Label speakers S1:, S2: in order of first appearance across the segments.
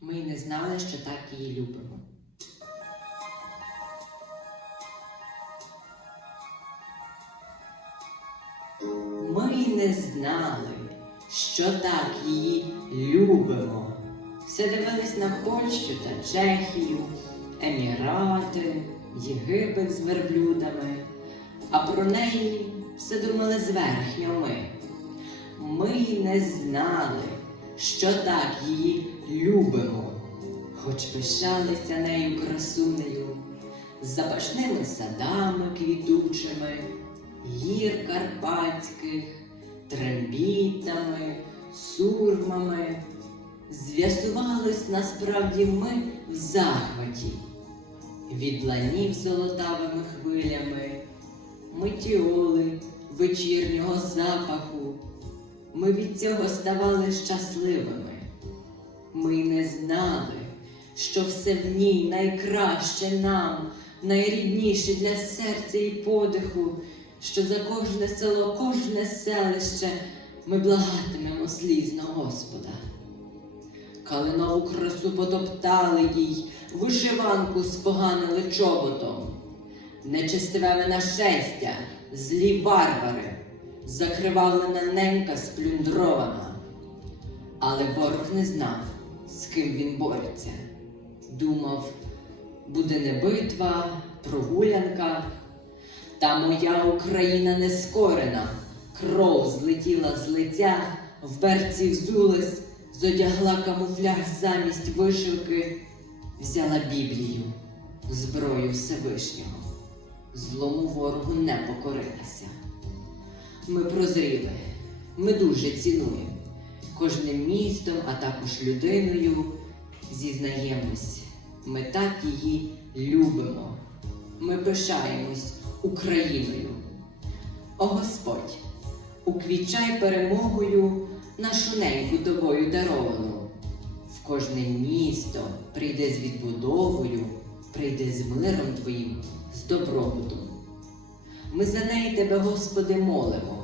S1: Ми й не знали, що так її любимо. Ми не знали, що так її любимо. Все дивились на Польщу та Чехію, Емірати, Єгипет з верблюдами, а про неї все думали зверхньо ми. Ми не знали, що так її любимо, хоч пишалися нею красунею, запашними садами квітучими, гір карпатських, трембітами, сурмами. З'ясувались насправді ми в захваті від ланів золотавими хвилями, метіоли вечірнього запаху. Ми від цього ставали щасливими. Ми не знали, що все в ній найкраще нам, найрідніше для серця і подиху, що за кожне село, кожне селище ми благатимемо слізно Господа. Калинову красу потоптали їй, вишиванку споганили чоботом. Нечистиве нашестя, злі варвари, закривавлена ненька сплюндрована. Але ворог не знав, з ким він бореться. Думав, буде не битва, прогулянка. Та моя Україна не скорена, кров злетіла з лиця, в берці взулась, зодягла камуфляж замість вишивки, взяла Біблію, зброю Всевишнього. Злому ворогу не покорилася. Ми прозріли, ми дуже цінуємо кожним містом, а також людиною. Зізнаємось, ми так її любимо. Ми пишаємось Україною. О Господь, уквічай перемогою нашу неньку тобою даровану. В кожне місто прийде з відбудовою, прийде з миром Твоїм, з добробутом. Ми за неї Тебе, Господи, молимо,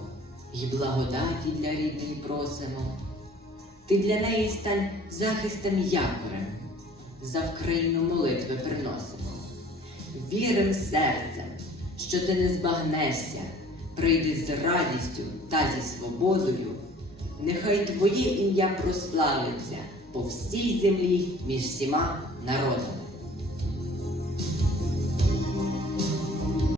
S1: і благодаті для рідної просимо. Ти для неї стань захистом якорем, за Вкраїну молитви приносимо. Вірим серцем, що ти не збагнешся, прийди з радістю та зі свободою. Нехай Твоє ім'я прославиться по всій землі між всіма народами.